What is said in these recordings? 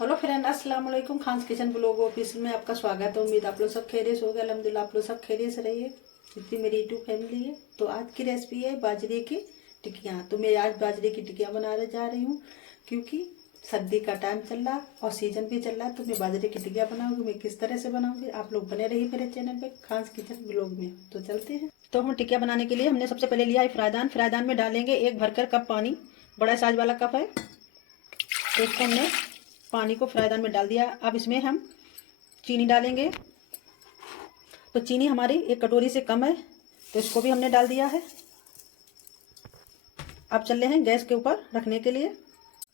Hello friend, अस्सलाम वालेकुम। Khans kitchen blog office में आपका स्वागत है। उम्मीद आप लोग सब खैरियत हो गए। अल्हम्दुलिल्लाह आप लोग सब खैरियत से रहिए, जितनी मेरी यूट्यूब फैमिली है। तो आज की रेसिपी है बाजरे की टिक्कियाँ। तो मैं आज बाजरे की टिक्कियाँ बनाने जा रही हूँ, क्योंकि सर्दी का टाइम चल रहा और सीजन भी चल रहा है। तो मैं बाजरे की टिक्कियाँ बनाऊंगी। मैं किस तरह से बनाऊंगी, आप लोग बने रहिए मेरे चैनल पे खान्स किचन ब्लॉग में। तो चलते हैं। तो हम टिक्कियाँ बनाने के लिए हमने सबसे पहले लिया है फ्राईदान। फ्राईदान में डालेंगे 1 भरकर कप पानी। बड़ा साइज वाला कप है, तो इसको हमने पानी को फ्राईदान में डाल दिया। अब इसमें हम चीनी डालेंगे। तो चीनी हमारी 1 कटोरी से कम है, तो इसको भी हमने डाल दिया है। अब चल रहे हैं गैस के ऊपर रखने के लिए।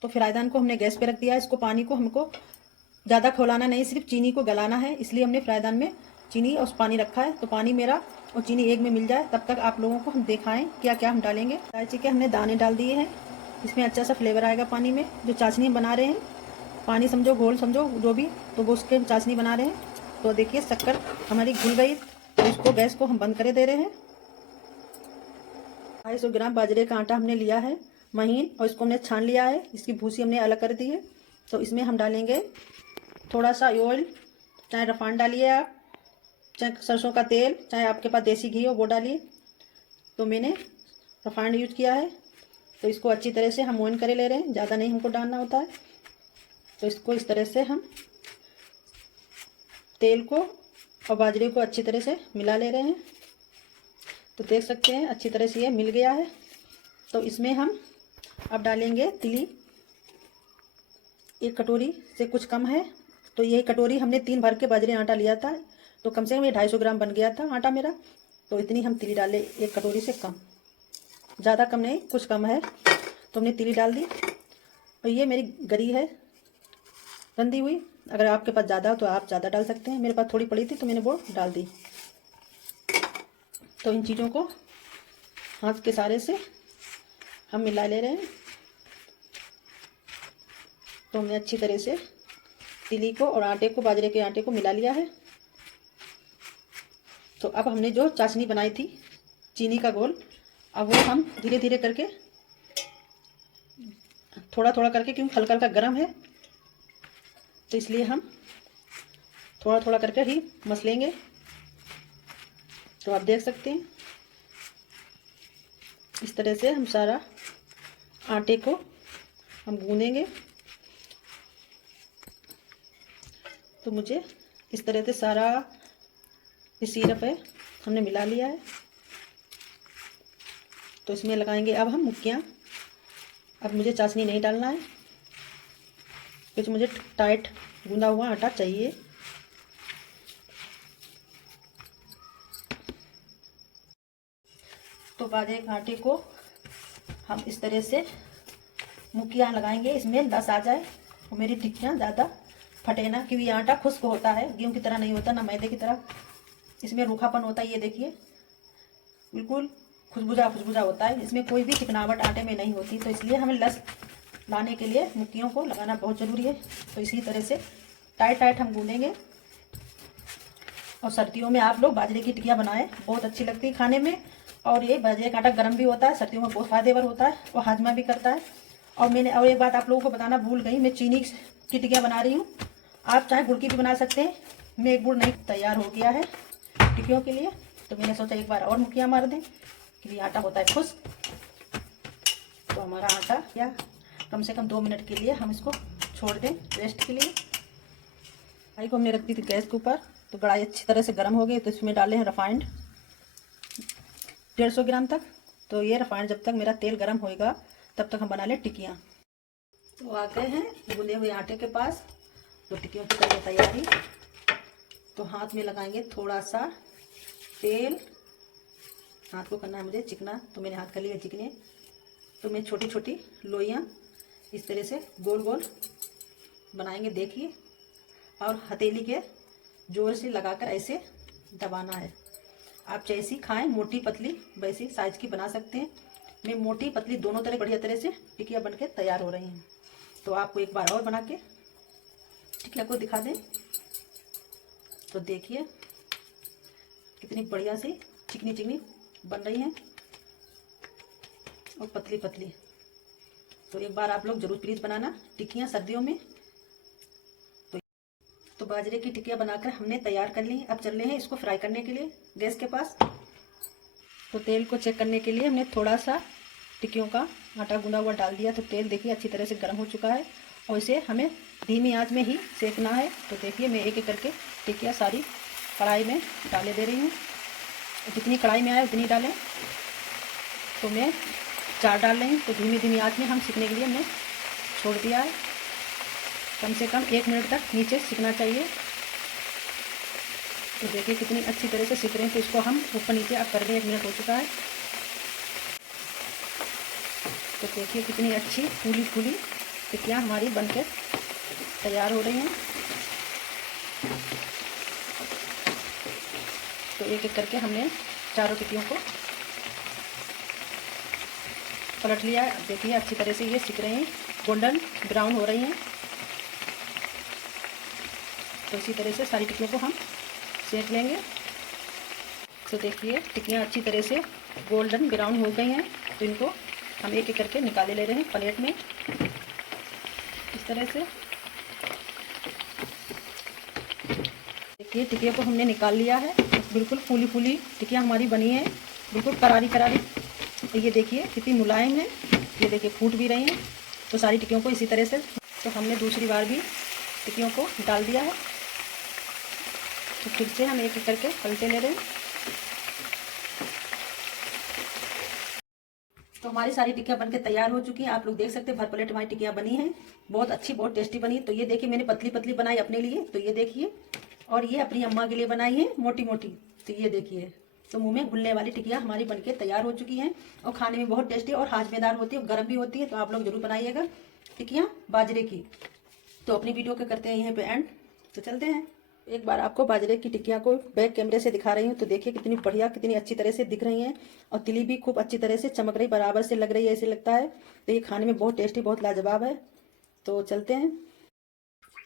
तो फ्राईदान को हमने गैस पे रख दिया है। इसको पानी को हमको ज़्यादा खौलाना नहीं, सिर्फ चीनी को गलाना है। इसलिए हमने फ्राईदान में चीनी और पानी रखा है। तो पानी मेरा और चीनी एक में मिल जाए, तब तक आप लोगों को हम दिखाएं क्या क्या हम डालेंगे। इलायची के हमने दाने डाल दिए हैं, इसमें अच्छा सा फ्लेवर आएगा पानी में। जो चाशनी बना रहे हैं, पानी समझो घोल समझो जो भी, तो वो उसके चाशनी बना रहे हैं। तो देखिए शक्कर हमारी घुल गई, तो इसको गैस को हम बंद करे दे रहे हैं। 250 ग्राम बाजरे का आटा हमने लिया है महीन, और इसको हमने छान लिया है। इसकी भूसी हमने अलग कर दी है। तो इसमें हम डालेंगे थोड़ा सा ऑयल, चाहे रिफाइंड डालिए आप, चाहे सरसों का तेल, चाहे आपके पास देसी घी हो वो डालिए। तो मैंने रिफाइंड यूज किया है। तो इसको अच्छी तरह से हम ऑन करे ले रहे हैं, ज़्यादा नहीं हमको डालना होता है। तो इसको इस तरह से हम तेल को और बाजरे को अच्छी तरह से मिला ले रहे हैं। तो देख सकते हैं अच्छी तरह से ये मिल गया है। तो इसमें हम अब डालेंगे तिली। 1 कटोरी से कुछ कम है। तो यही कटोरी हमने 3 भर के बाजरे आटा लिया था, तो कम से कम ये 250 ग्राम बन गया था आटा मेरा। तो इतनी हम तिली डाले, 1 कटोरी से कम, ज़्यादा कम नहीं, कुछ कम है। तो हमने तिली डाल दी। और ये मेरी गरी है रंधी हुई। अगर आपके पास ज़्यादा हो तो आप ज़्यादा डाल सकते हैं। मेरे पास थोड़ी पड़ी थी तो मैंने वो डाल दी। तो इन चीज़ों को हाथ के सहारे से हम मिला ले रहे हैं। तो हमने अच्छी तरह से तिली को और आटे को, बाजरे के आटे को मिला लिया है। तो अब हमने जो चाशनी बनाई थी चीनी का घोल, अब वो हम धीरे धीरे करके, थोड़ा थोड़ा करके, क्योंकि हल्का हल्का गर्म है तो इसलिए हम थोड़ा थोड़ा करके ही मसलेंगे। तो आप देख सकते हैं इस तरह से हम सारा आटे को हम गूंदेंगे। तो मुझे इस तरह से सारा ये सिरप है हमने मिला लिया है। तो इसमें लगाएंगे अब हम मुक्कियाँ। अब मुझे चाशनी नहीं डालना है, क्योंकि मुझे टाइट गूंदा हुआ आटा चाहिए। तो बाजरे के आटे को हम इस तरह से मुक्कियाँ लगाएंगे, इसमें लस आ जाए और मेरी टिक्कियाँ ज़्यादा फटे ना, क्योंकि ये आटा खुश्क होता है, गेहूं की तरह नहीं होता, ना मैदे की तरह। इसमें रूखापन होता है। ये देखिए बिल्कुल खुशबुजा खुशबुजा होता है, इसमें कोई भी चिकनावट आटे में नहीं होती। तो इसलिए हमें लस लाने के लिए मुक्कियों को लगाना बहुत ज़रूरी है। तो इसी तरह से टाइट टाइट हम गूंदेंगे। और सर्दियों में आप लोग बाजरे की टिक्कियाँ बनाएं, बहुत अच्छी लगती है खाने में। और ये बाजरे का आटा गर्म भी होता है, सर्दियों में बहुत फायदेवर होता है और हाजमा भी करता है। और एक बात आप लोगों को बताना भूल गई, मैं चीनी की टिक्कियाँ बना रही हूँ। आप चाहे गुड़ की भी बना सकते हैं। मैं एक गुड़ नहीं तैयार हो गया है टिक्कियों के लिए, तो मैंने सोचा एक बार और मुक्कियाँ मार दें, क्योंकि आटा होता है खुश्क। तो हमारा आटा या कम से कम 2 मिनट के लिए हम इसको छोड़ दें रेस्ट के लिए। कढ़ाई को हमने रख दी थी गैस के ऊपर। तो कढ़ाई अच्छी तरह से गर्म हो गई। तो इसमें डाले हैं रिफाइंड 150 ग्राम तक। तो ये रिफाइंड जब तक मेरा तेल गर्म होएगा तब तक हम बना लें टिक्कियाँ। तो आ गए हैं गूंदे हुए आटे के पास। तो टिक्कियों की करें तैयारी। तो हाथ में लगाएंगे थोड़ा सा तेल। हाथ को करना है मुझे चिकना, तो मैंने हाथ कर लिया चिकने। तो मैं छोटी छोटी लोइयाँ इस तरह से गोल गोल बनाएंगे, देखिए। और हथेली के जोर से लगाकर ऐसे दबाना है। आप जैसी खाएं, मोटी पतली वैसी साइज की बना सकते हैं। मैं मोटी पतली दोनों तरह बढ़िया तरह से टिक्कियाँ बन के तैयार हो रही हैं। तो आपको एक बार और बना के टिक्किया को दिखा दें। तो देखिए कितनी बढ़िया सी चिकनी चिकनी बन रही हैं और पतली पतली। तो एक बार आप लोग जरूर प्लीज़ बनाना टिक्कियाँ सर्दियों में। तो बाजरे की टिकिया बनाकर हमने तैयार कर ली। अब चल रहे हैं इसको फ्राई करने के लिए गैस के पास। तो तेल को चेक करने के लिए हमने थोड़ा सा टिक्कियों का आटा गूंदा हुआ डाल दिया। तो तेल देखिए अच्छी तरह से गर्म हो चुका है और इसे हमें धीमी आंच में ही सेकना है। तो देखिए मैं एक एक करके टिक्कियाँ सारी कढ़ाई में डाले दे रही हूँ। जितनी कढ़ाई में आए उतनी डालें। तो मैं 4 डाल रही हूँ। तो धीमी धीमी आंच में हम सीखने के लिए हमने छोड़ दिया है। कम से कम 1 मिनट तक नीचे सीखना चाहिए। तो देखिए कितनी अच्छी तरह से सीख रहे हैं। तो इसको हम ऊपर नीचे अब कर दें। 1 मिनट हो चुका है। तो देखिए कितनी अच्छी फूली फूली टिक्कियाँ हमारी बनकर तैयार हो रही हैं। तो एक एक करके हमने चारों टिक्कियों को पलट लिया है। अब देखिए अच्छी तरह से ये सिक रहे हैं, गोल्डन ब्राउन हो रही हैं। तो इसी तरह से सारी टिक्कियों को हम सेक लेंगे। तो देखिए टिक्कियाँ अच्छी तरह से गोल्डन ब्राउन हो गई हैं। तो इनको हम एक एक करके निकाले ले रहे हैं प्लेट में इस तरह से। देखिए टिक्कियों को हमने निकाल लिया है। बिल्कुल फूली फूली टिक्कियाँ हमारी बनी है, बिल्कुल करारी करारी। तो ये देखिए कितनी मुलायम है। ये देखिए फूट भी रही हैं। तो सारी टिक्कियों को इसी तरह से तो हमने दूसरी बार भी टिक्कियों को डाल दिया है। तो फिर से हम एक एक करके पलटे ले रहे हैं। तो हमारी सारी टिक्कियाँ बनके तैयार हो चुकी हैं। आप लोग देख सकते हैं भर प्लेट हमारी टिक्कियाँ बनी हैं। बहुत अच्छी, बहुत टेस्टी बनी। तो ये देखिए मैंने पतली पतली बनाई अपने लिए। तो ये देखिए, और ये अपनी अम्मा के लिए बनाई है मोटी मोटी। तो ये देखिए, तो मुंह में घुलने वाली टिक्कियाँ हमारी बनके तैयार हो चुकी हैं और खाने में बहुत टेस्टी और हाजमेदार होती है और गर्म भी होती है। तो आप लोग जरूर बनाइएगा टिक्कियाँ बाजरे की। तो अपनी वीडियो को करते हैं यहीं पे एंड। तो चलते हैं। एक बार आपको बाजरे की टिक्कियाँ को बैक कैमरे से दिखा रही हूँ। तो देखिए कितनी बढ़िया, कितनी अच्छी तरह से दिख रही हैं और तिली भी खूब अच्छी तरह से चमक रही, बराबर से लग रही है, ऐसे लगता है। तो ये खाने में बहुत टेस्टी, बहुत लाजवाब है। तो चलते हैं।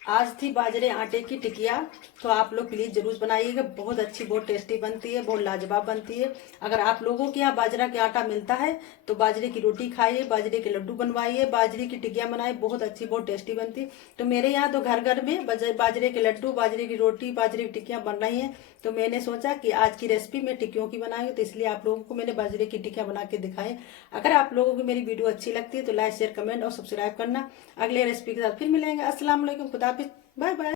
आज थी बाजरे आटे की टिकिया। तो आप लोग प्लीज जरूर बनाइएगा। बहुत अच्छी, बहुत टेस्टी बनती है, बहुत लाजवाब बनती है। अगर आप लोगों के यहाँ बाजरा के आटा मिलता है तो बाजरे की रोटी खाइए, बाजरे के लड्डू बनवाइए, बाजरे की टिकिया बनाइए। बहुत अच्छी, बहुत टेस्टी बनती है। तो मेरे यहाँ तो घर घर में बाजरे के लड्डू, बाजरे की रोटी, बाजरे की टिकिया बन रही है। तो मैंने सोचा कि आज की रेसिपी मैं टिक्कियों की बनाई, तो इसलिए आप लोगों को मैंने बाजरे की टिकिया बना के दिखाई। अगर आप लोगों को मेरी वीडियो अच्छी लगती है तो लाइक, शेयर, कमेंट और सब्सक्राइब करना। अगले रेसिपी के साथ फिर मिलेंगे। अस्सलाम वालेकुम, खुदा हाफिज, बाय बाय।